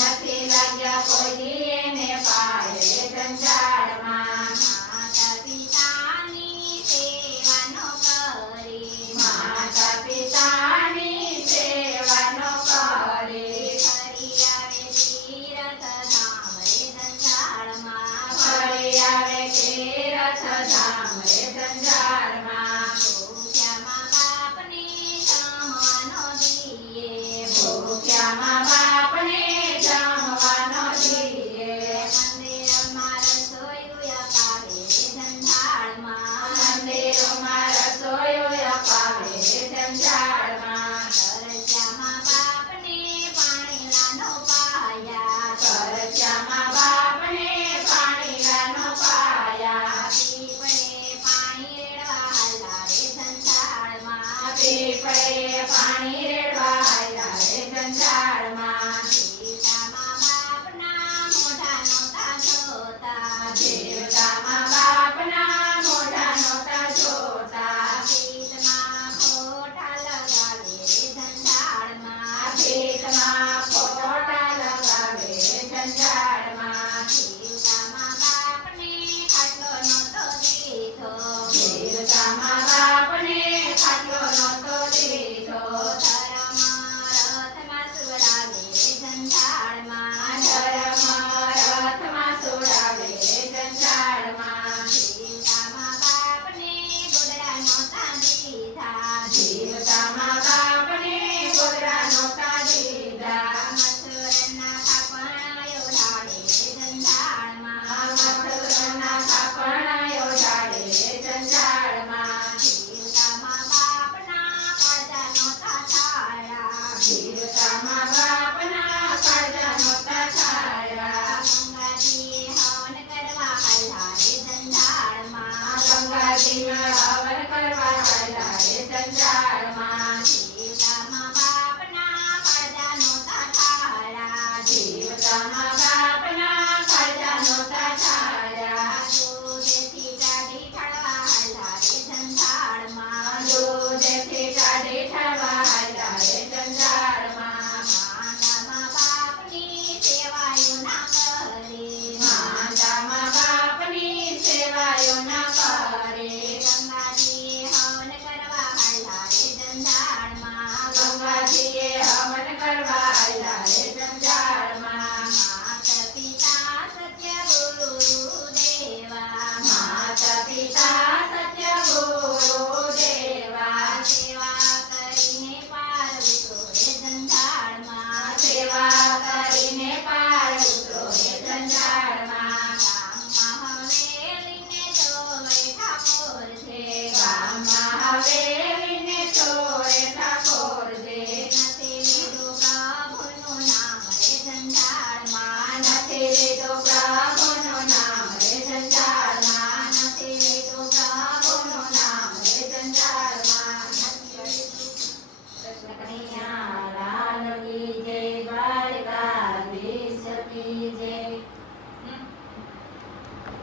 નથી લાગ્યા કોઈ દી એને પાય રે જંજાળમાં. માતા પિતાની સેવાનો કરી માતા પિતાની સેવાનો કરી ફરી આવે તીર્થધામ રે જંજાળમાં. ફરી આવે તીર્થધામ રે જંજાળમાં. ભૂખ્યા મા બાપને જમવાનો દીએ ભૂખ્યા મા બાપને જમવાનો દીએ મંદિરમાં રસોઈ અપાવે રે જંજાળમાં. મંદિરોમાં રસોઈઓ અપાવે રે જંજાળમાં. તરસ્યા મા બાપને પાણીલાનો પાયા તરસ્યા મા બાપને પાણીલાનો પાયા પીપળે પાણી રેડવા લાવે જંજાળમાં. પીપળે પાણી રેડવા આવ્યા રે જંજાળમાં. જીવતા મા બાપના મોઢા નહોતા જોતા જીવતા મા બાપના મોઢા નહોતા જોતા પેટમાં ખોટા લગાવે રે જંજાળમાં. પેટમાં ખોટા લગાવે રે જંજાળમાં. જીવતા મા બાપને ખાટલો નહોતો દીધો જીવતા મા બાપને ખાટલો નહોતો દીધો ધર્મ રથમાં સુવડાવે રે જંજાળમાં. ધર્મ રથમાં સુડાવે રે જંજાળમાં. જીવતા મા બાપને ગોદડા નહોતા દીધા જીવતા મા બાપને ગોદડા નહોતા દીધા મથુરના કાપણા ઓઢાડે રે જંજાળમાં. મથુરના કાપણા ઓઢાડે રે જંજાળમાં. જીવતા મા બાપના પડદા નહોતા છાયા જીવતા મા બાપના કાળજા નહોતા છાયા ગંગાજીએ હવન કરવા હાલ્યા રે જંજાળમાં. ગંગાજીમાં હવન કરવા આવ્યા રે જંજાળમાં. જીવતા મા બાપના પડદા નહોતા છાયા જીવતા મા બાપના કાળજા નહોતા છાયા દૂધેથી કાઢી ઠળવા હાલ્યા રે જંજાળમાં. દૂધેથી કાઢી ઠરવા આવ્યા રે જંજાળમાં. માતા મા બાપની સેવાયું ના કરે માતા મા બાપની સેવાયો ના કરે ગંગાજીએ હવન કરવા હાલ્યા રે જંજાળમાં. ગંગાજીએ હવન કરવા આવ્યા રે જંજાળમાં. માતા પિતા સત્ય ગુરુદેવા માતા પિતા સત્ય ગુરુ દેવા સેવા કરીને પાર ઉતરો રે જંજાળમાં. સેવા કરીને પાર ઉતરો રે જંજાળમાં. ગામમાં હવેલીને ચોરે ઠાકોર છે ગામમાં હવેલીને ચોરે ઠાકોર છે નથી લીધું પ્રભુનું નામ રે જંજાળમાં. નથી લીધું પ્રભુનું નામ રે જંજાળમાં. નથી લીધું પ્રભુનું પ્રભુનું નામ રે જંજાળમાં. કૃષ્ણ કનૈયા